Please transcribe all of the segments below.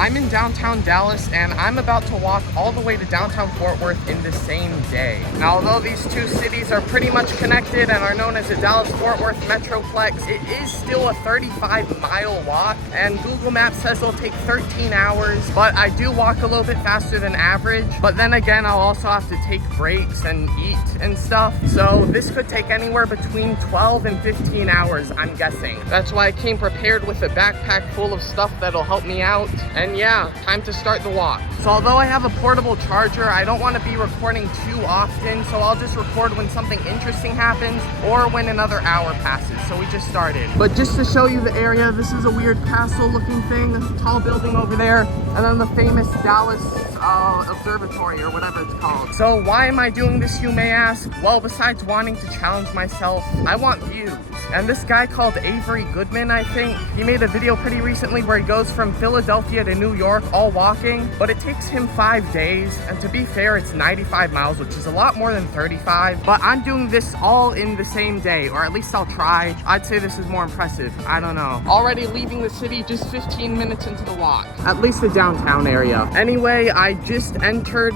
I'm in downtown Dallas and I'm about to walk all the way to downtown Fort Worth in the same day. Now, although these two cities are pretty much connected and are known as the Dallas-Fort Worth Metroplex, it is still a 35-mile walk, and Google Maps says it'll take 13 hours, but I do walk a little bit faster than average. But then again, I'll also have to take breaks and eat and stuff. So this could take anywhere between 12 and 15 hours, I'm guessing. That's why I came prepared with a backpack full of stuff that'll help me out. And yeah, time to start the walk. So although I have a portable charger, I don't want to be recording too often, so I'll just record when something interesting happens or when another hour passes. So we just started. But just to show you the area, this is a weird castle looking thing, a tall building over there, and then the famous Dallas Observatory or whatever it's called. So why am I doing this, you may ask? Well, besides wanting to challenge myself, I want views. And this guy called Avery Goodman, I think, he made a video pretty recently where he goes from Philadelphia to New York all walking, but it takes him 5 days. And to be fair, it's 95 miles, which is a lot more than 35. But I'm doing this all in the same day, or at least I'll try. I'd say this is more impressive. I don't know. Already leaving the city just 15 minutes into the walk. At least the downtown area. Anyway, I just entered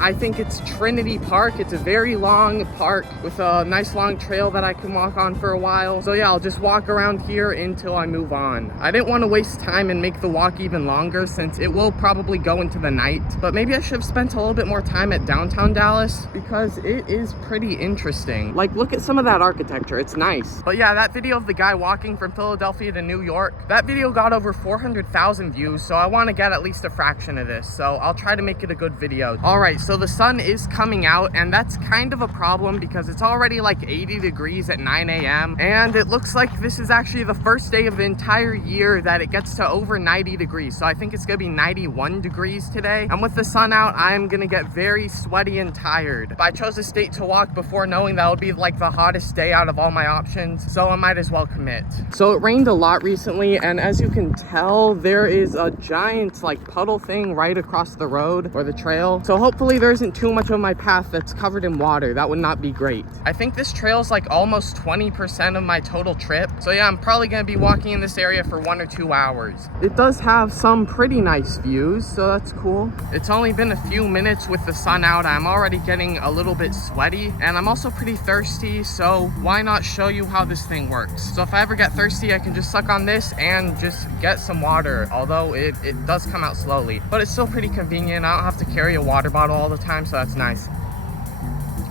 I think it's Trinity Park. It's a very long park with a nice long trail that I can walk on for a while. So yeah, I'll just walk around here until I move on. I didn't want to waste time and make the walk even longer since it will probably go into the night. But maybe I should have spent a little bit more time at downtown Dallas because it is pretty interesting. Like, look at some of that architecture. It's nice. But yeah, that video of the guy walking from Philadelphia to New York, that video got over 400,000 views. So I want to get at least a fraction of this. So I'll try to make it a good video. All right, so the sun is coming out, and that's kind of a problem because it's already like 80 degrees at 9 a.m. And it looks like this is actually the first day of the entire year that it gets to over 90 degrees. So I think it's gonna be 91 degrees today. And with the sun out, I'm gonna get very sweaty and tired. But I chose this date to walk before knowing that would be like the hottest day out of all my options. So I might as well commit. So it rained a lot recently, and as you can tell, there is a giant like puddle thing right across the road or the trail. So hopefully there isn't too much of my path that's covered in water. That would not be great. I think this trail is like almost 20% of my total trip. So yeah, I'm probably gonna be walking in this area for 1 or 2 hours. It does have some pretty nice views, so that's cool. It's only been a few minutes with the sun out. I'm already getting a little bit sweaty, and I'm also pretty thirsty, so why not show you how this thing works? So if I ever get thirsty, I can just suck on this and just get some water, although it does come out slowly. But it's still pretty convenient. I don't have to carry a water bottle all the time, so that's nice.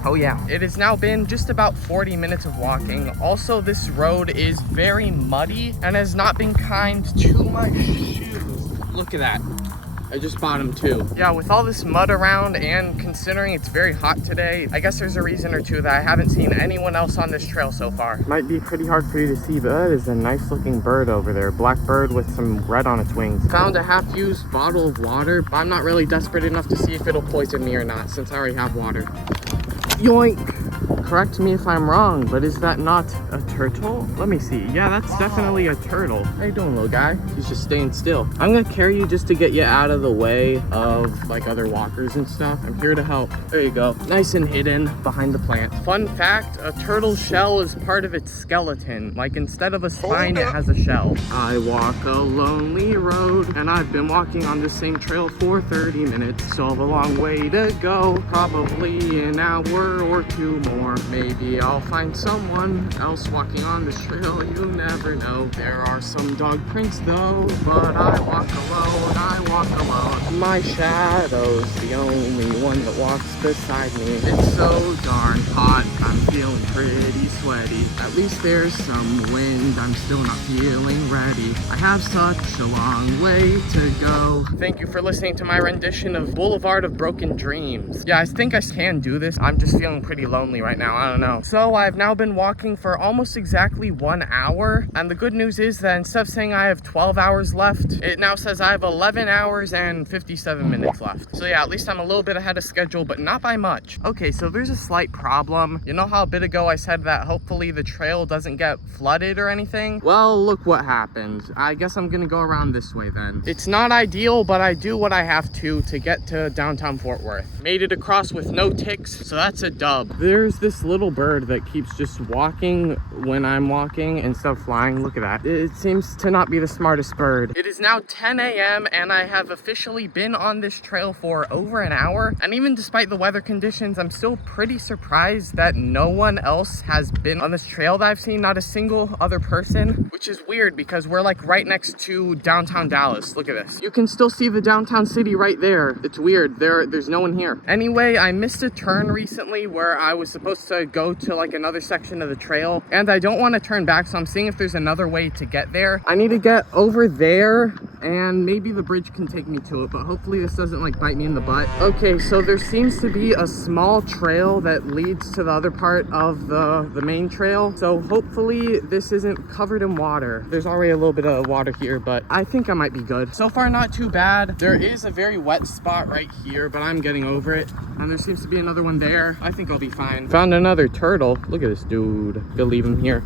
Oh yeah, it has now been just about 40 minutes of walking. Also, this road is very muddy and has not been kind to my shoes. Look at that. I just bought them too. Yeah, with all this mud around and considering it's very hot today, I guess there's a reason or two that I haven't seen anyone else on this trail so far. Might be pretty hard for you to see, but that is a nice looking bird over there. Black bird with some red on its wings. Found a half-used bottle of water, but I'm not really desperate enough to see if it'll poison me or not since I already have water. Yoink! Correct me if I'm wrong, but is that not a turtle? Let me see. Yeah, that's definitely a turtle. How you doing, little guy? He's just staying still. I'm gonna carry you just to get you out of the way of like other walkers and stuff. I'm here to help. There you go. Nice and hidden behind the plant. Fun fact, a turtle shell is part of its skeleton. Like instead of a spine, it has a shell. I walk a lonely road, and I've been walking on the same trail for 30 minutes. So I have a long way to go. Probably an hour or two more. Maybe I'll find someone else walking on this trail, you never know. There are some dog prints though, but I walk alone, I walk alone. My shadow's the only one that walks beside me. It's so darn hot, I'm feeling pretty sweaty. At least there's some wind, I'm still not feeling ready. I have such a long way to go. Thank you for listening to my rendition of Boulevard of Broken Dreams. Yeah, I think I can do this. I'm just feeling pretty lonely right now. I don't know. So I've now been walking for almost exactly 1 hour. And the good news is that instead of saying I have 12 hours left, it now says I have 11 hours and 57 minutes left. So yeah, at least I'm a little bit ahead of schedule, but not by much. Okay, so there's a slight problem. know how a bit ago I said that hopefully the trail doesn't get flooded or anything? Well, look what happened. I guess I'm gonna go around this way then. It's not ideal, but I do what I have to get to downtown Fort Worth. Made it across with no ticks, so that's a dub. There's this little bird that keeps just walking when I'm walking instead of flying. Look at that. It seems to not be the smartest bird. It is now 10 a.m. and I have officially been on this trail for over an hour. And even despite the weather conditions, I'm still pretty surprised that no one else has been on this trail that I've seen, not a single other person, which is weird because we're like right next to downtown Dallas. Look at this. You can still see the downtown city right there. It's weird. There's no one here. Anyway, I missed a turn recently where I was supposed to go to like another section of the trail, and I don't want to turn back, so I'm seeing if there's another way to get there. I need to get over there, and maybe the bridge can take me to it, but hopefully this doesn't like bite me in the butt. Okay, so there seems to be a small trail that leads to the other part of the main trail, so hopefully this isn't covered in water. There's already a little bit of water here, but I think I might be good. So far, not too bad. There is a very wet spot right here, but I'm getting over it, and there seems to be another one there. I think I'll be fine. Found another turtle. Look at this dude. Gonna leave him here.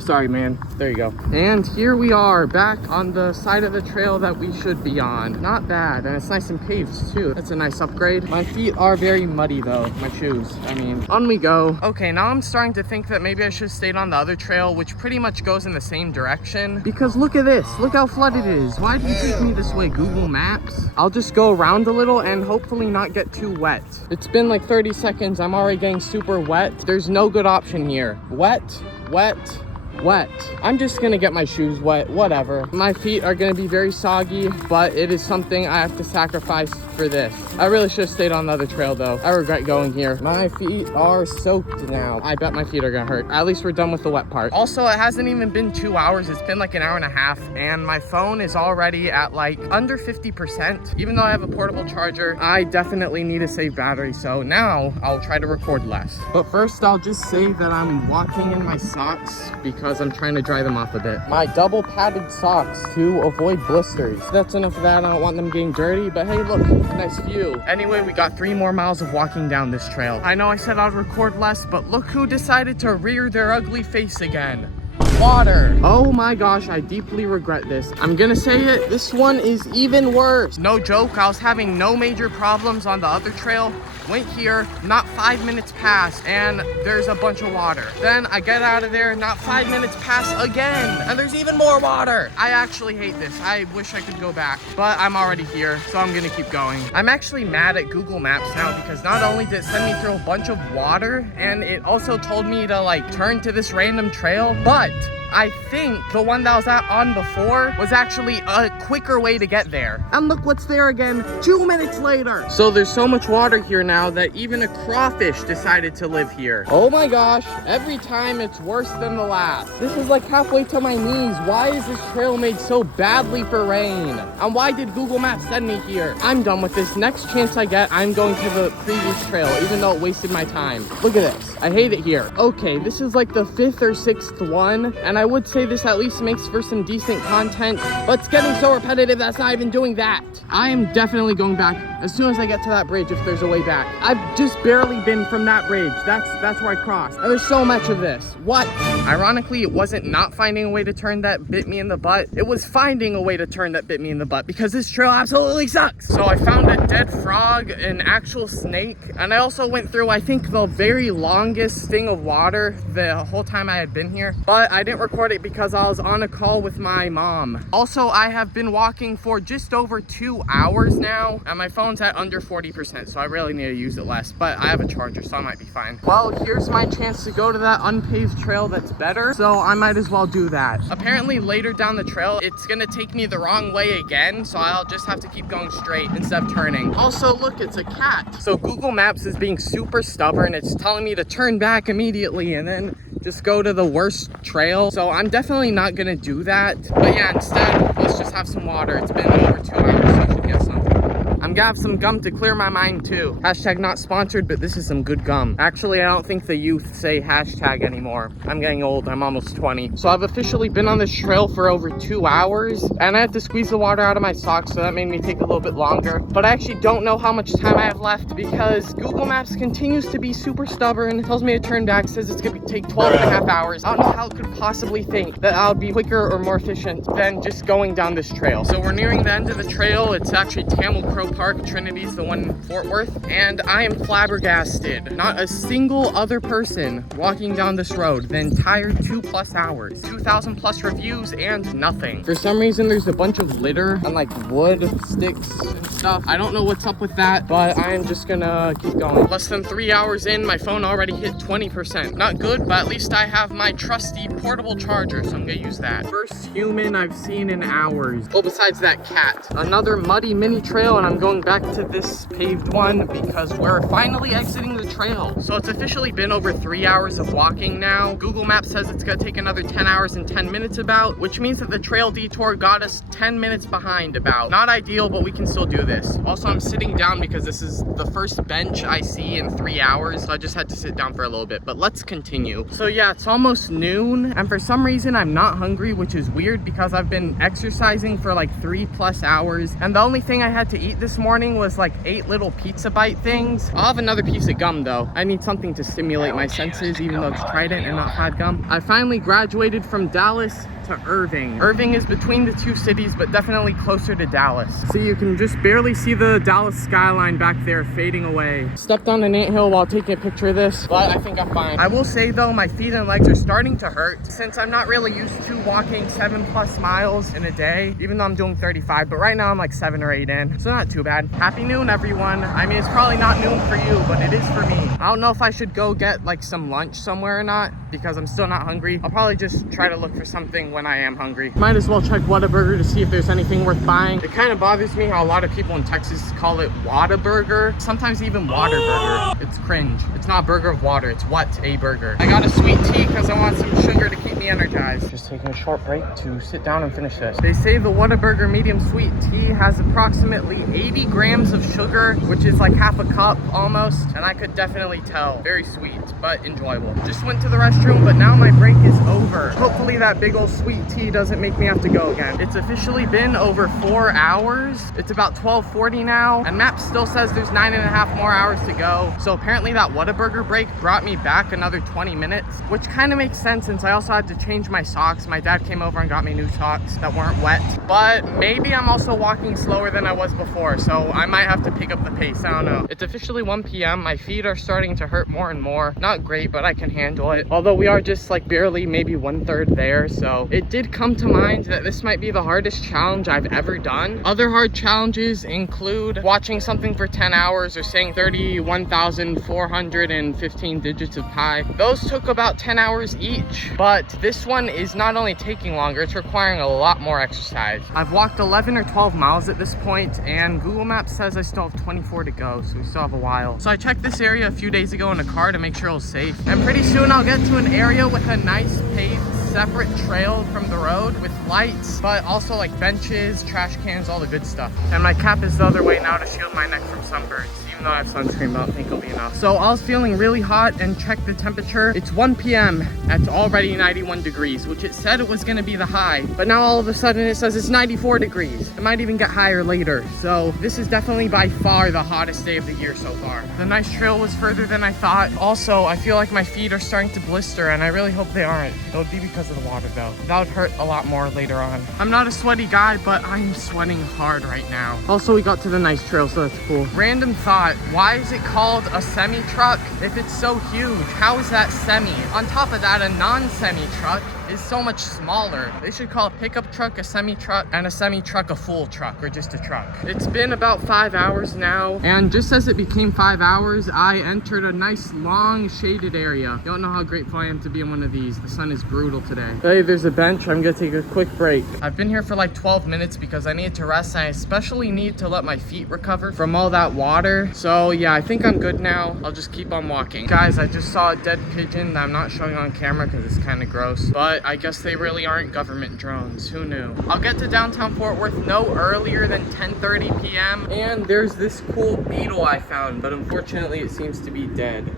Sorry, man. There you go. And here we are back on the side of the trail that we should be on. Not bad, and it's nice and paved too. That's a nice upgrade. My feet are very muddy though, my shoes. I mean, on we go. Okay, now I'm starting to think that maybe I should have stayed on the other trail, which pretty much goes in the same direction. Because look at this. Look how flooded it is. Why did you take me this way, Google Maps? I'll just go around a little and hopefully not get too wet. It's been like 30 seconds. I'm already getting super wet. There's no good option here. Wet, wet, wet. I'm just gonna get my shoes wet, whatever. My feet are gonna be very soggy, but it is something I have to sacrifice for this. I really should have stayed on the other trail though. I regret going here. My feet are soaked now. I bet my feet are gonna hurt. At least we're done with the wet part. Also, it hasn't even been 2 hours. It's been like an hour and a half, and my phone is already at like under 50%. Even though I have a portable charger, I definitely need to save battery, so now I'll try to record less. But first, I'll just say that I'm walking in my socks because I'm trying to dry them off a bit. My double padded socks to avoid blisters. That's enough of that. I don't want them getting dirty, but hey, look, nice view. Anyway, we got 3 more miles of walking down this trail. I know I said I'd record less, but look who decided to rear their ugly face again. Water. Oh my gosh, I deeply regret this. I'm gonna say it, this one is even worse. No joke, I was having no major problems on the other trail. Went here, not 5 minutes pass, and there's a bunch of water. Then I get out of there, not 5 minutes pass again, and there's even more water. I actually hate this. I wish I could go back, but I'm already here, so I'm gonna keep going. I'm actually mad at Google Maps now because not only did it send me through a bunch of water, and it also told me to like turn to this random trail, but I think the one that I was on before was actually a quicker way to get there. And look what's there again, 2 minutes later. So there's so much water here now that even a crawfish decided to live here. Oh my gosh, every time it's worse than the last. This is like halfway to my knees. Why is this trail made so badly for rain? And why did Google Maps send me here? I'm done with this. Next chance I get, I'm going to the previous trail, even though it wasted my time. Look at this. I hate it here. Okay, this is like the 5th or 6th one, and I would say this at least makes for some decent content, but it's getting so repetitive that's not even doing that. I am definitely going back as soon as I get to that bridge if there's a way back. I've just barely been from that bridge. That's where I crossed. And there's so much of this. What? Ironically, it wasn't not finding a way to turn that bit me in the butt. It was finding a way to turn that bit me in the butt because this trail absolutely sucks. So I found a dead frog, an actual snake, and I also went through, I think, the very longest thing of water the whole time I had been here, but I didn't record it because I was on a call with my mom. Also, I have been walking for just over 2 hours now, and my phone's at under 40%, so I really need to use it less, but I have a charger, so I might be fine. Well, here's my chance to go to that unpaved trail that's better, so I might as well do that. Apparently, later down the trail, it's gonna take me the wrong way again, so I'll just have to keep going straight instead of turning. Also, look, it's a cat. So Google Maps is being super stubborn. It's telling me to turn back immediately and then just go to the worst trail. So I'm definitely not gonna do that. But yeah, instead, let's just have some water. It's been over 2 hours, so I should get some. I'm I'm gonna have some gum to clear my mind too. Hashtag not sponsored, but this is some good gum. Actually, I don't think the youth say hashtag anymore. I'm getting old, I'm almost 20. So I've officially been on this trail for over 2 hours, and I had to squeeze the water out of my socks, so that made me take a little bit longer. But I actually don't know how much time I have left because Google Maps continues to be super stubborn. It tells me to turn back, says it's gonna take 12.5 hours. I don't know how it could possibly think that I'll be quicker or more efficient than just going down this trail. So we're nearing the end of the trail. It's actually Tamil Crow Park. Trinity's the one in Fort Worth, and I am flabbergasted. Not a single other person walking down this road the entire 2+ hours. 2,000 plus reviews and nothing. For some reason, there's a bunch of litter and like wood sticks and stuff. I don't know what's up with that, but I am just gonna keep going. Less than 3 hours in, my phone already hit 20%. Not good, but at least I have my trusty portable charger, so I'm gonna use that. First human I've seen in hours. Well, besides that cat. Another muddy mini trail, and I'm going back to this paved one because we're finally exiting the trail. So it's officially been over 3 hours of walking now. Google Maps says it's gonna take another 10 hours and 10 minutes about, which means that the trail detour got us 10 minutes behind about. Not ideal, but we can still do this. Also, I'm sitting down because this is the first bench I see in 3 hours, so I just had to sit down for a little bit, but let's continue. So yeah, it's almost noon, and for some reason I'm not hungry, which is weird because I've been exercising for like 3+ hours, and the only thing I had to eat this morning was like 8 little pizza bite things. I'll have another piece of gum though. I need something to stimulate my senses, even though it's Trident and not hot gum. I finally graduated from Dallas to Irving. Irving is between the two cities, but definitely closer to Dallas. See, you can just barely see the Dallas skyline back there fading away. Stepped on an anthill while taking a picture of this, but I think I'm fine. I will say though, my feet and legs are starting to hurt since I'm not really used to walking 7+ miles in a day, even though I'm doing 35, but right now I'm like 7 or 8 in, so not too bad. Happy noon, everyone. I mean, it's probably not noon for you, but it is for me. I don't know if I should go get like some lunch somewhere or not because I'm still not hungry. I'll probably just try to look for something when I am hungry. Might as well check Whataburger to see if there's anything worth buying. It kind of bothers me how a lot of people in Texas call it Whataburger, sometimes even Waterburger. It's cringe. It's not a burger of water, it's what a burger. I got a sweet tea because I want some sugar to keep me energized. Just taking a short break to sit down and finish this. They say the Whataburger medium sweet tea has approximately 80 grams of sugar, which is like half a cup almost, and I could definitely tell. Very sweet, but enjoyable. Just went to the restroom, but now my break is over. Hopefully that big old sweet tea doesn't make me have to go again. It's officially been over 4 hours. It's about 12:40 now, and Maps still says there's 9.5 more hours to go. So apparently that Whataburger break brought me back another 20 minutes, which kind of makes sense since I also had to change my socks. My dad came over and got me new socks that weren't wet, but maybe I'm also walking slower than I was before, so I might have to pick up the pace. I don't know. It's officially 1 p.m. My feet are starting to hurt more and more. Not great, but I can handle it. Although we are just like barely maybe 1/3 there, so it did come to mind that this might be the hardest challenge I've ever done. Other hard challenges include watching something for 10 hours or saying 31,415 digits of pi. Those took about 10 hours each, but this one is not only taking longer, it's requiring a lot more exercise. I've walked 11 or 12 miles at this point, and Google Maps says I still have 24 to go, so we still have a while. So I checked this area a few days ago in a car to make sure it was safe, and pretty soon I'll get to an area with a nice paved separate trail from the road with lights, but also like benches, trash cans, all the good stuff. And my cap is the other way now to shield my neck from sunburns. Even though I have sunscreen, I don't think it'll be enough. So I was feeling really hot and checked the temperature. It's 1 p.m. It's already 91 degrees, which it said it was gonna be the high, but now all of a sudden it says it's 94 degrees. It might even get higher later. So this is definitely by far the hottest day of the year so far. The nice trail was further than I thought. Also, I feel like my feet are starting to blister, and I really hope they aren't. It would be because of the water though. That would hurt a lot more later on. I'm not a sweaty guy, but I'm sweating hard right now. Also, we got to the nice trail, so that's cool. Random thought, why is it called a semi-truck if it's so huge? How is that semi? On top of that, a non-semi truck is so much smaller. They should call a pickup truck a semi-truck and a semi-truck a full truck, or just a truck. It's been about 5 hours now, and just as it became 5 hours, I entered a nice long shaded area. Don't know how grateful I am to be in one of these. The sun is brutal today. today. Hey, there's a bench. I'm gonna take a quick break. I've been here for like 12 minutes because I need to rest. I especially need to let my feet recover from all that water. So yeah, I think I'm good now. I'll just keep on walking. Guys, I just saw a dead pigeon that I'm not showing on camera because it's kind of gross, but I guess they really aren't government drones. Who knew? I'll get to downtown Fort Worth no earlier than 10:30 p.m. And there's this cool beetle I found, but unfortunately it seems to be dead.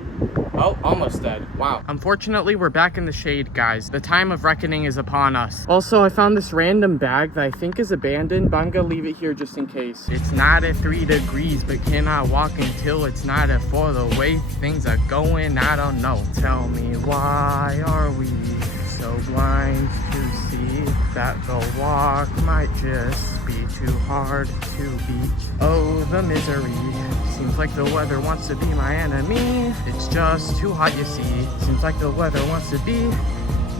Oh, almost dead. Wow. Unfortunately, we're back in the shade, guys. The time of reckoning is upon us. Also, I found this random bag that I think is abandoned, but I'm gonna leave it here just in case. It's not at 3 degrees, but cannot walk until it's not at 4. The way things are going, I don't know. Tell me, why are we so blind to see that the walk might just be too hard to beat? Oh, the misery. Seems like the weather wants to be my enemy. It's just too hot, you see. Seems like the weather wants to be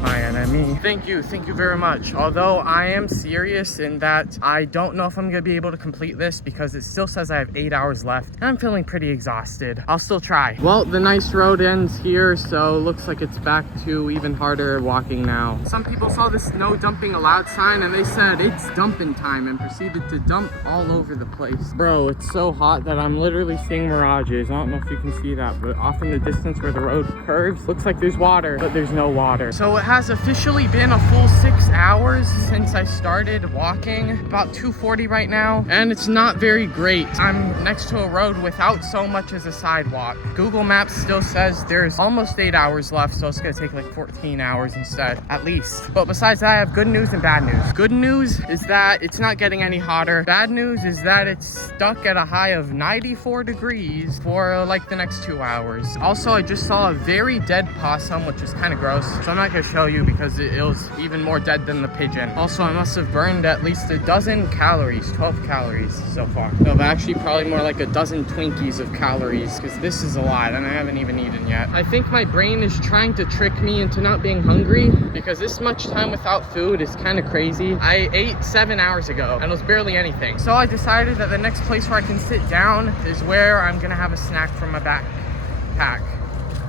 my enemy. Thank you very much. Although I am serious in that I don't know if I'm gonna be able to complete this because it still says I have 8 hours left and I'm feeling pretty exhausted. I'll still try. Well, the nice road ends here, so looks like it's back to even harder walking now. Some people saw this no dumping allowed sign and they said it's dumping time and proceeded to dump all over the place. Bro, it's so hot that I'm literally seeing mirages. I don't know if you can see that, but off in the distance where the road curves, looks like there's water, but there's no water. So it has officially been a full 6 hours since I started walking. About 2:40 right now, and it's not very great. I'm next to a road without so much as a sidewalk. Google Maps still says there's almost 8 hours left, so it's gonna take like 14 hours instead, at least. But besides that, I have good news and bad news. Good news is that it's not getting any hotter. Bad news is that it's stuck at a high of 94 degrees for like the next 2 hours. Also, I just saw a very dead possum, which is kind of gross, so I'm not gonna show you because it was even more dead than the pigeon. Also, I must have burned at least a dozen calories, 12 calories so far. No, but actually probably more like a dozen Twinkies of calories because this is a lot and I haven't even eaten yet. I think my brain is trying to trick me into not being hungry because this much time without food is kind of crazy. I ate 7 hours ago and it was barely anything. So I decided that the next place where I can sit down is where I'm gonna have a snack from a backpack.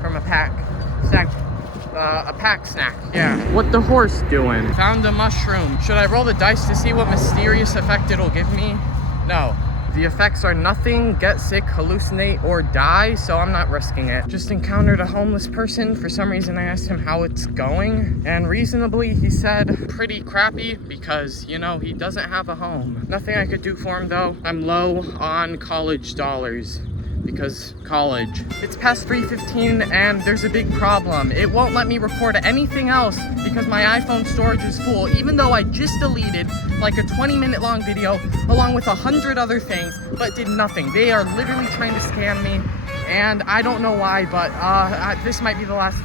From a pack. Snack. A pack snack. Yeah. What the horse doing? Found a mushroom. Should I roll the dice to see what mysterious effect it'll give me? No. The effects are nothing, get sick, hallucinate, or die, so I'm not risking it. Just encountered a homeless person. For some reason, I asked him how it's going, and reasonably, he said pretty crappy because, you know, he doesn't have a home. Nothing I could do for him, though. I'm low on college dollars. Because college. It's past 3:15 and there's a big problem. It won't let me record anything else because my iPhone storage is full, even though I just deleted like a 20-minute long video along with 100 other things, but did nothing. They are literally trying to scam me and I don't know why, but this might be the last.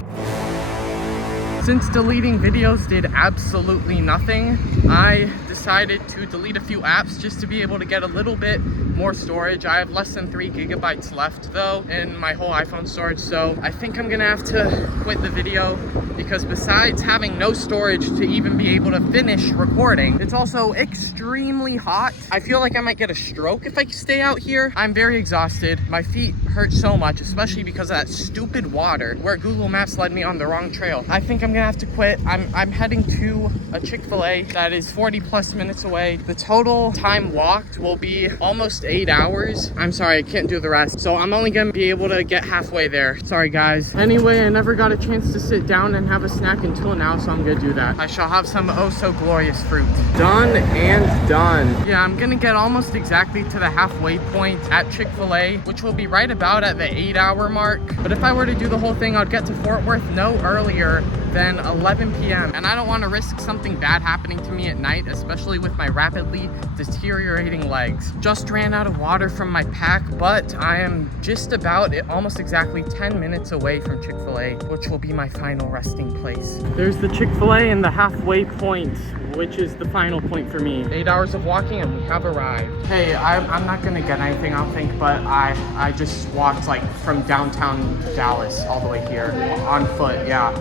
Since deleting videos did absolutely nothing, I decided to delete a few apps just to be able to get a little bit more storage. I have less than 3 gigabytes left though in my whole iPhone storage, so I think I'm gonna have to quit the video because besides having no storage to even be able to finish recording, it's also extremely hot. I feel like I might get a stroke if I stay out here. I'm very exhausted. My feet hurt so much, especially because of that stupid water where Google Maps led me on the wrong trail. I think I'm gonna have to quit. I'm heading to a Chick-fil-A that is 40 plus minutes away. The total time walked will be almost 8 hours. I'm sorry, I can't do the rest. So I'm only gonna be able to get halfway there. Sorry guys. Anyway, I never got a chance to sit down and have a snack until now, so I'm gonna do that. I shall have some oh so glorious fruit. Done and done. Yeah, I'm gonna get almost exactly to the halfway point at Chick-fil-A, which will be right about at the 8-hour mark. But if I were to do the whole thing, I'd get to Fort Worth no earlier than 11 p.m. And I don't want to risk something bad happening to me at night, especially with my rapidly deteriorating legs. Just ran out of water from my pack, but I am just about almost exactly 10 minutes away from Chick-fil-A, which will be my final resting place. There's the Chick-fil-A and the halfway point, which is the final point for me. 8 hours of walking and we have arrived. Hey, I'm not gonna get anything, I don't think, but I just walked like from downtown Dallas all the way here on foot, yeah.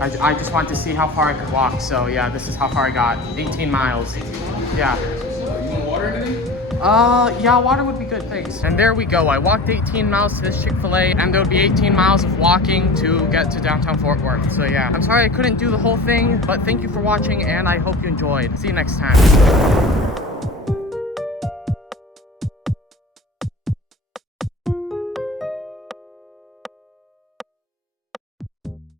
I just wanted to see how far I could walk, so yeah, this is how far I got. 18 miles. Yeah. You want water or anything? Yeah, water would be good, thanks. And there we go. I walked 18 miles to this Chick-fil-A, and there would be 18 miles of walking to get to downtown Fort Worth. So yeah, I'm sorry I couldn't do the whole thing, but thank you for watching, and I hope you enjoyed. See you next time.